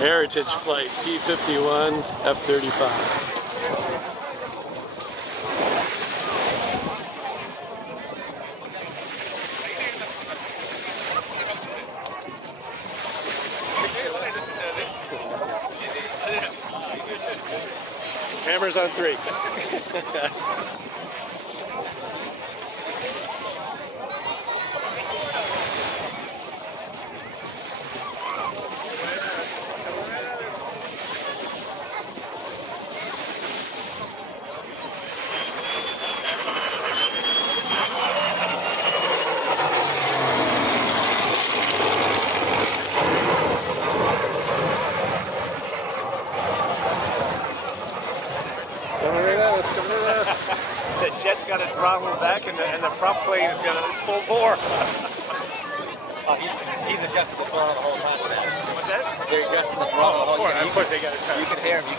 Heritage flight P-51 F-35. Cameras on 3. The jet's got to throttle back, and the prop plane is going to full bore. He's adjusting the throttle the whole time. What's that? They're adjusting the throttle. Of course they got to. You can hear him.